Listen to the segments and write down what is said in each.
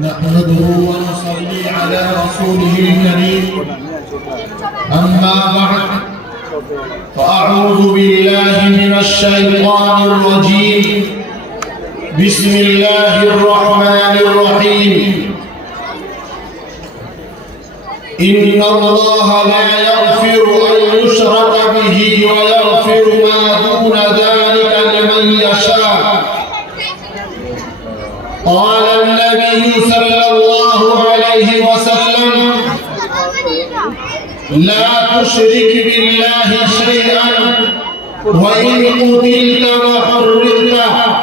نحمده ونصلي على رسوله الكريم أما بعد فأعوذ بالله من الشيطان الرجيم بسم الله الرحمن الرحيم إن الله لا يغفر أن يشرك به ويغفر ما دون ذلك لمن يشاء قال النبي صلى الله عليه وسلم لا تشرك بالله شيئا وإن قتلت وحرقت.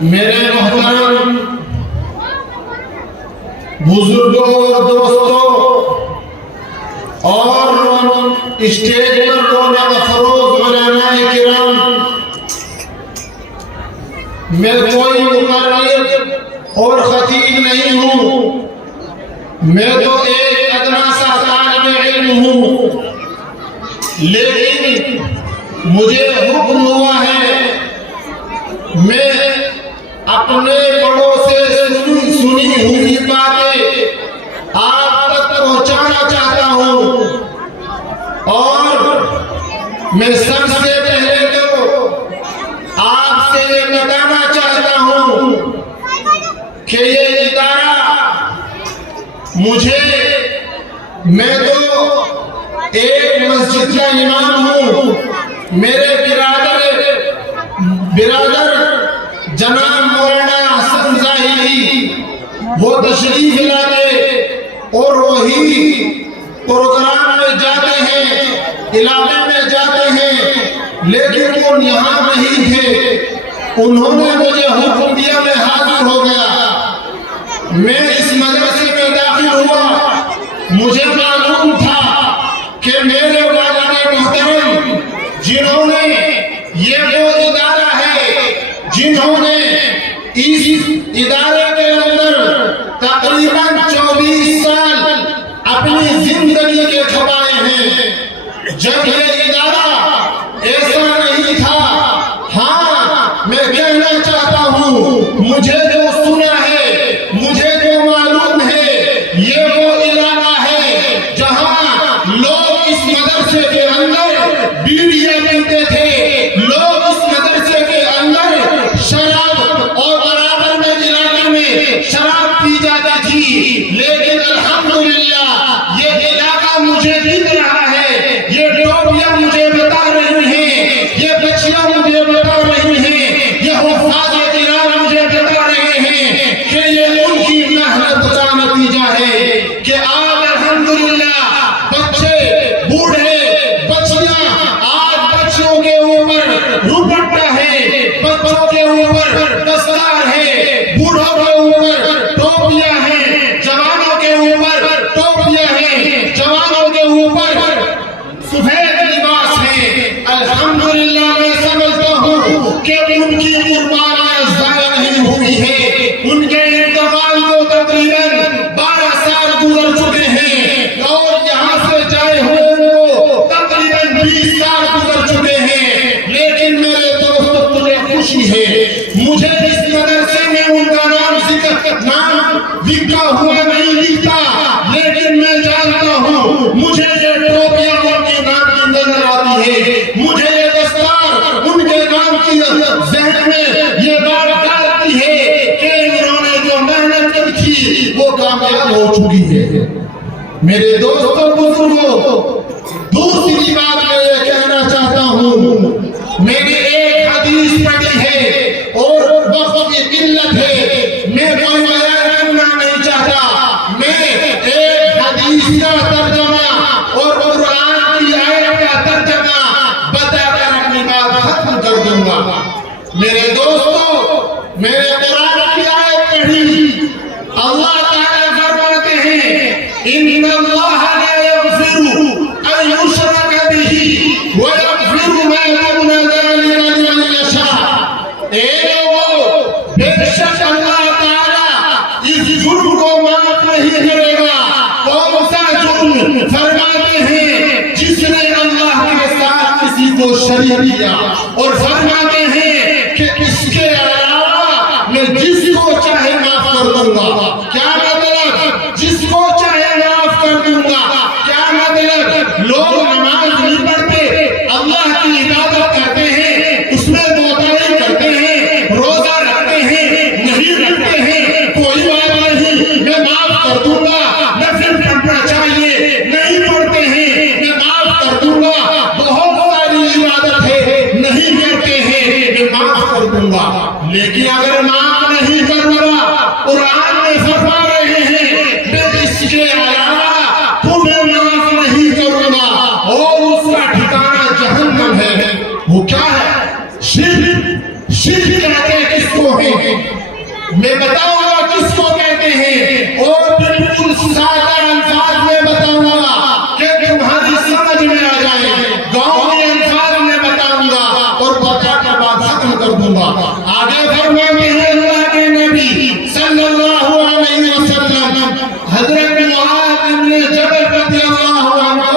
میرے محترم بزرگوں اور دوستوں اور اسٹیج پر رونق فروز علماء کرام، میں کوئی مقرر اور خطیب نہیں ہوں، میں تو ایک ادنا سا طالب علم ہوں، لیکن مجھے حکم ہوا ہے میں اپنے بڑوں سے سنی ہوئی باتیں آپ تک پہنچانا چاہتا ہوں، اور میں سب سے پہلے تو آپ سے یہ بتانا چاہتا ہوں کہ یہ ادارہ میں تو ایک مسجد کا امام ہوں، میرے برادر جناب مولانا حسن ظاہری وہ تشریف لاتے اور وہی پروگرام میں جاتے ہیں، علاقے میں جاتے ہیں، لیکن وہ یہاں نہیں تھے۔ انہوں نے مجھے حکم دیا، میں حاضر ہو گیا، میں اس مدرسے میں داخل ہوا۔ مجھے معلوم تھا کہ میرے والد محترم جنہوں نے یہ وہ ادارہ ہے، جنہوں نے اس ادارے کے اندر تقریباً 24 سال اپنی زندگی کے کھپائے ہیں، جب یہ ادارہ ایسا نہیں تھا۔ ہاں، میں کہنا چاہتا ہوں، مجھے جو سنا ہے، مجھے جو معلوم ہے، یہ وہ علاقہ ہے جہاں لوگ اس مدرسے کے اندر بیڑیاں پیتے تھے، لوگ اس مدرسے کے اندر شراب، اور برابر میں علاقے میں شراب پی جاتی تھی، لیکن الحمدللہ یہ علاقہ مجھے دکھ رہا ہے، یہ ٹوپیاں مجھے بتا رہی ہیں، یہ بچیاں مجھے بتا رہی ہیں، یہ حفاظ کرام مجھے بتا رہے ہیں کہ یہ ان کی محنت کا نتیجہ ہے کہ آج الحمدللہ بچے، بوڑھے، بچیاں، آج بچوں کے اوپر دوپٹہ ہے، بچوں کے اوپر دستار ہے، بوڑھوں کے اوپر ٹوپیاں ہیں، جوانوں کے اوپر ٹوپیاں ہیں، جوانوں کے اوپر سفید لباس ہے۔ الحمدللہ میں سمجھتا ہوں کہ ان کی قربانیاں ضائع نہیں ہوئی ہے، ان کے انتقال کو تقریباً 12 سال گزر چکے ہیں، اور یہاں سے جائے ہوئے کو تقریباً 20 سال گزر چکے ہیں، لیکن میرے دوستو تمہیں خوشی ہے، مجھے اس مدرسے میں ان کا نام لکھا ہوا نہیں لکھتا، لیکن میں جانتا ہوں مجھے یہ ٹوپیاں ان کے نام کی نظر آتی ہے، مجھے یہ دستار ان کے نام کی ذہن میں یہ بات ڈالتی ہے کہ انہوں نے جو محنت کی تھی وہ کامیاب ہو چکی ہے۔ میرے دوستوں بزرگوں، دوسری بات میں یہ کہنا چاہتا ہوں، میں نے ایک حدیث پڑھی ہے اور وقت کی قلت ہے، میں کوئی بیان کرنا نہیں چاہتا، میں ایک حدیث کا ترجمہ اور قرآن کی آیت کا ترجمہ بتا کر اپنی بات ختم کر دوں گا۔ میرے دوستو، میں نے قرآن کی آیت پڑھی، اللہ تعالیٰ فرماتے ہیں ان اللہ لا یغفر ان یشرک بہ ویغفر ما دون ذلک لمن یشاء۔ اے لوگو، بے شک اللہ تعالیٰ اس جرم کو معاف نہیں کرے گا۔ کون سا جرم؟ فرماتے ہیں جس نے اللہ کے ساتھ کسی کو شریک کیا اور فرماتے ہیں کہ اس کے علاوہ میں جس کو چاہے معاف کر دوں گا. کیا مطلب؟ جس کو چاہے معاف کر دوں گا. کیا مطلب؟ لوگ نماز نہیں پڑھتے، اللہ کی عبادت کرتے ہیں، اس میں موتائی کرتے ہیں، روزہ رکھتے ہیں، نہیں رکھتے ہیں، کوئی بات نہیں، میں معاف کر دوں گا. نفل پڑھنا چاہیے، نہیں پڑھتے ہیں، میں معاف کر دوں گا. بہت ساری عبادت ہے، نہیں کرتے ہیں، میں معاف کر دوں گا. لیکن اگر معاف نہیں کروں گا، قرآن میں فرما رہے ہیں میں اس کے علاوہ تمہیں معاف نہیں کروں گا اور اس کا ٹھکانہ جہنم ہے. وہ کیا ہے؟ شرک. شرک کہتے ہیں کس کو ہے؟ میں بتاؤں گا کس کو کہتے ہیں اور بالکل سادہ الفاظ میں بتاؤں گا کہ تمہاری سمجھ میں آ جائے. گاؤں کے الفاظ میں بتاؤں گا اور بتا کر بات ختم کر دوں گا. آگے فرماتے ہیں اللہ کے نبی صلی اللہ علیہ وسلم حضرت معاذ بن جبل رضی اللہ عنہ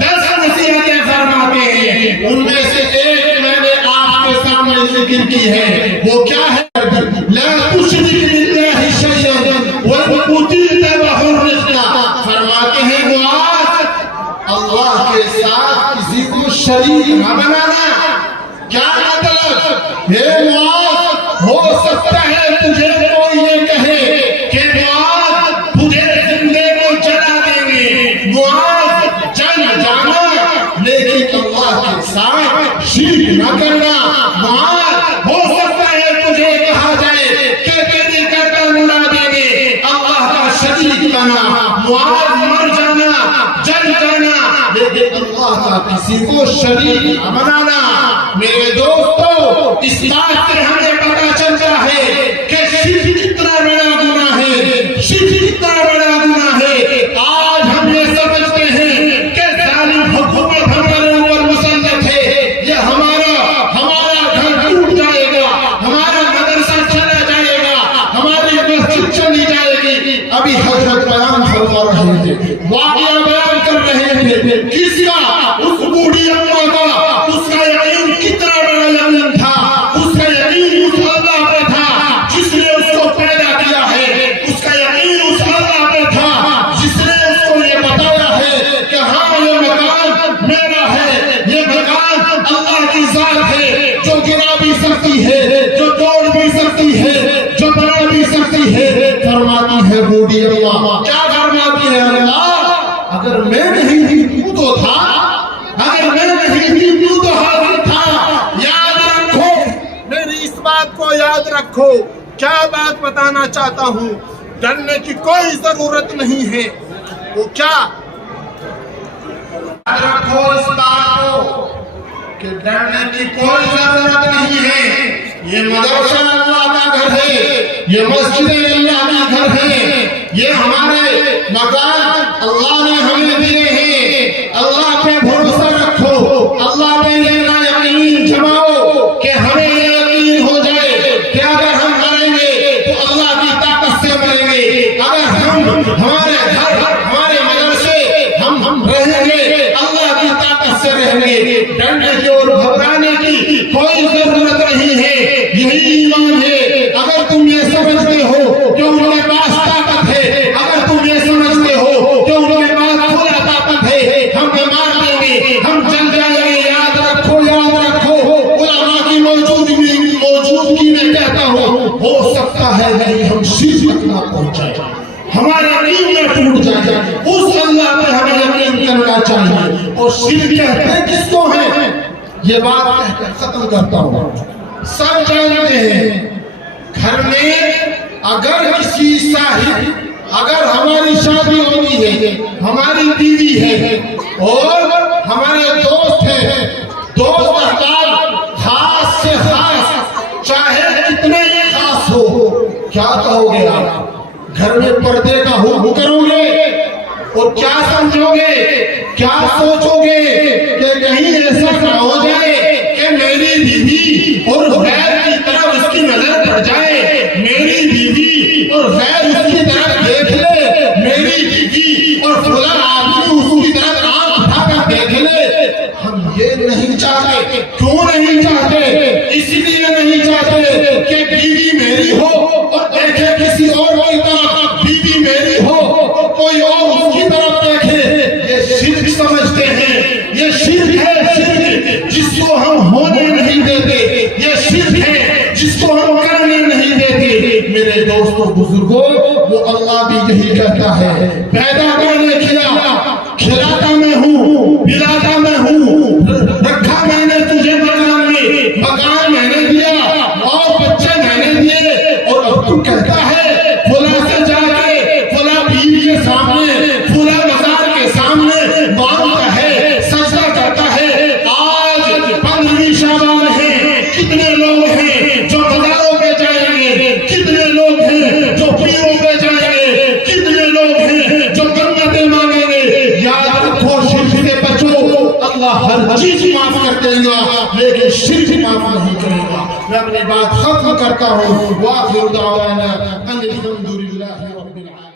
10 نصیحتیں فرماتے ہیں. ان میں سے ایک میں نے آپ کے سامنے ذکر کی ہے. وہ کیا ہے؟ لا تشرک باللہ شیئا وَإِن قُتِلْتَ وَحُرِّقْتَ. فرماتے ہیں معاذ اللہ کے ساتھ کسی کو شریک نہ بنانا. کیا مطلب؟ اے معاذ ہو سکتا ہے تجھے کوئی یہ کہے کہ معاذ تجھے زندے کو جلا دیں گے، معاذ جل جانا، لیکن اللہ کے ساتھ شرک نہ کرنا. معاذ ہو سکتا ہے تجھے کہا جائے کہ تیری گردن اڑا دیں گے، اللہ کا شریک بنا. معاذ مر جانا، جل جانا، لیکن اللہ کا کسی کو شریک نہ بنانا. میرے دوستو، اس بات سے ہمیں پتہ چلتا ہے کہ شرک کتنا بڑا گناہ ہے، شرک کتنا بڑا گناہ ہے. آج ہم یہ سمجھتے ہیں کہ ظالم حکومت ہمارے اوپر مسلط ہے، یہ ہمارا گھر ٹوٹ جائے گا، ہمارا مدرسہ چلا جائے گا، ہماری مسجد چلی جائے گی. ابھی حضرت بیان فرما رہے تھے، واقعہ بیان کر رہے تھے. کس کا؟ اس بوڑھی اماں کا. اس کا یقین کتنا بڑا یقین تھا. اس کا یقین اس اللہ پہ تھا جس نے اس کو پیدا کیا ہے. اس کا یقین اس اللہ پہ تھا جس نے اس کو یہ بتایا ہے کہ ہاں یہ مکان میرا ہے، یہ مکان اللہ کی ذات ہے جو گرا بھی سکتی ہے، جو توڑ بھی سکتی ہے، جو بنا بھی سکتی ہے. فرماتی ہے بوڑھی اماں، کیا فرماتی ہے؟ اللہ اگر میں نہیں تھی تو تھا، اگر میں نہیں تھی تو حاضر تھا. یاد رکھو، میری اس بات کو یاد رکھو. کیا بات بتانا چاہتا ہوں؟ ڈرنے کی کوئی ضرورت نہیں ہے. وہ کیا؟ یاد رکھو اس بات کو کہ ڈرنے کی کوئی ضرورت نہیں ہے. یہ مدرسہ اللہ کا گھر ہے، یہ مسجد اللہ کا گھر ہے، یہ ہمارے مکان اللہ نے ہمیں دیے ہیں. اللہ پہ بھروسہ رکھو، اللہ پہ یہ یقین جماؤ کہ ہمیں یہ یقین ہو جائے کہ اگر ہم مریں گے تو اللہ کی طاقت سے مریں گے. اگر ہمارے گھر، ہمارے مدرسے ہم رہیں گے، اللہ کی طاقت سے رہیں گے. ڈرنے کی اور گھبرانے کی کوئی ضرورت نہیں ہے. یہی ایمان ہے. اگر تم یہ سمجھتے ہو کہ ان کے پاس طاقت ہے، اگر تم یہ سمجھتے ہو کہ ان کے پاس پورا طاقت ہے، ہم مار دیں گے، ہم جل جائیں گے، یاد رکھو، یاد رکھو. علماء کی موجودگی میں کہتا ہوں، ہو سکتا ہے نہیں ہم شرک تک نہ پہنچ جائیں، ہمارا یقین نہ ٹوٹ جائے. اس اللہ پہ ہمیں یقین کرنا چاہیے. اور شرک کہتے کس کو ہے؟ یہ بات کہہ کر ختم کرتا ہوں. سب جانتے ہیں گھر میں اگر کسی صاحب، اگر ہماری شادی ہوتی ہے، ہماری بیوی ہے اور ہمارے دوست ہیں، دوست احباب خاص سے خاص، چاہے کتنے خاص ہو، کیا کہو گے آپ؟ گھر میں پردے کا حکم کرو گے اور کیا سمجھو گے، کیا سوچو گے کہ کہیں ایسا نہ ہو جائے کہ میری بیوی اور غیر کی طرف اس کی نظر پڑ جائے، میری بیوی اور غیر اس کی طرف دیکھ لے، میری بیوی اور فلاں آدمی اس کی طرف آنکھ اٹھا کر دیکھ لے. ہم یہ نہیں چاہتے. میرے دوستوں بزرگوں وہ اللہ بھی یہی کہتا ہے پیدا میں نے کیا کھلاتا میں ہوں پلاتا میں ہوں رکھا میں نے تجھے مکان میں نے دیا اور بچے میں نے دیے اور اب تو کہتا ہے فلاں سے جا کے فلاں پیر کے سامنے فلاں مزار کے سامنے مانگتا ہے سجدہ کرتا ہے آج 15ویں شعبان ہے کتنے لوگ ہیں جو مزاروں پہ جائیں گے کتنے لوگ ہیں جو پیروں پہ جائیں گے کتنے لوگ ہیں جو منتیں مانگیں گے یاد رکھو شرک سے بچو اللہ ہر چیز معاف کر دے گا لیکن شرک معاف نہیں کرے گا میں اپنی بات ختم کرتا ہوں وآخر دعوانا ان الحمد للہ رب العالمین